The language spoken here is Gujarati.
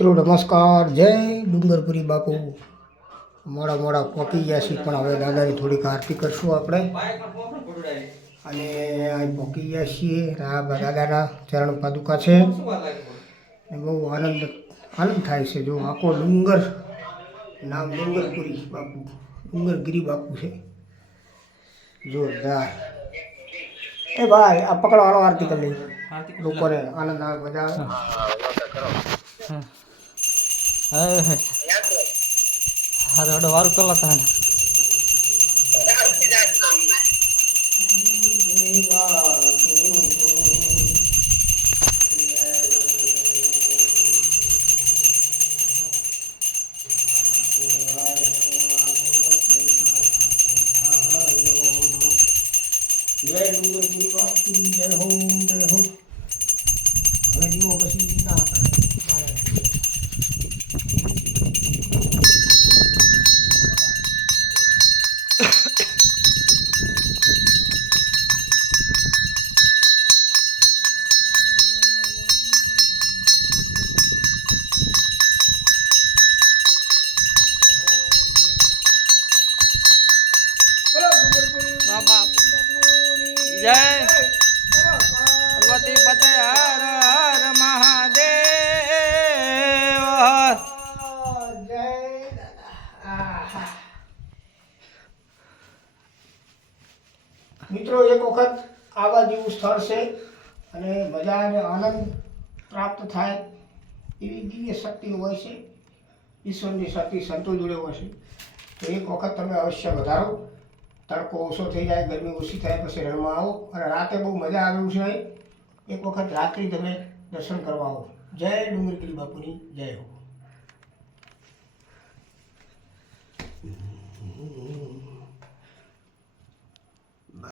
મિત્રો નમસ્કાર, જય ડુંગરપુરી બાપુ. મોડા મોડા પહોંચી ગયા છીએ, પણ હવે દાદાની થોડીક આરતી કરશું આપણે. અને અહીં પહોંચી ગયા છીએ. આ દાદાના ચરણ પાદુકા છે. બહુ આનંદ થાય છે. જો આખો ડુંગર, નામ ડુંગરપુરી બાપુ, ડુંગરગીરી બાપુ છે. જોરદાર. એ ભાઈ આ પકડો, હાલો આરતી કરી લઈએ. લોકોને આનંદ આવે, મજા આવે. ಅದು ವಾರು ಕೊಲ್ಲತ್ತಾನ જય ડુંગરપુરી બાપુ, જય હો, જય હો. હવે જુઓ પછી ના બાપા જય પાર્વતી પતે હર હર મહાદેવ. મિત્રો, એક વખત આવા જેવું સ્થળ છે અને મજા અને આનંદ પ્રાપ્ત થાય એવી દિવ્ય શક્તિ હોય છે. ઈશ્વરની શક્તિ સંતો જોડે હોય છે. તો એક વખત તમે અવશ્ય વધારો. તડકો ઓછો થઈ જાય, ગરમી ઓછી થાય, પછી રણમાં આવો. અને રાતે બહુ મજા આવે એવું છે. એક વખત રાત્રિ તમે દર્શન કરવા આવો. જય ડુંગરગીરી બાપુની જય હો.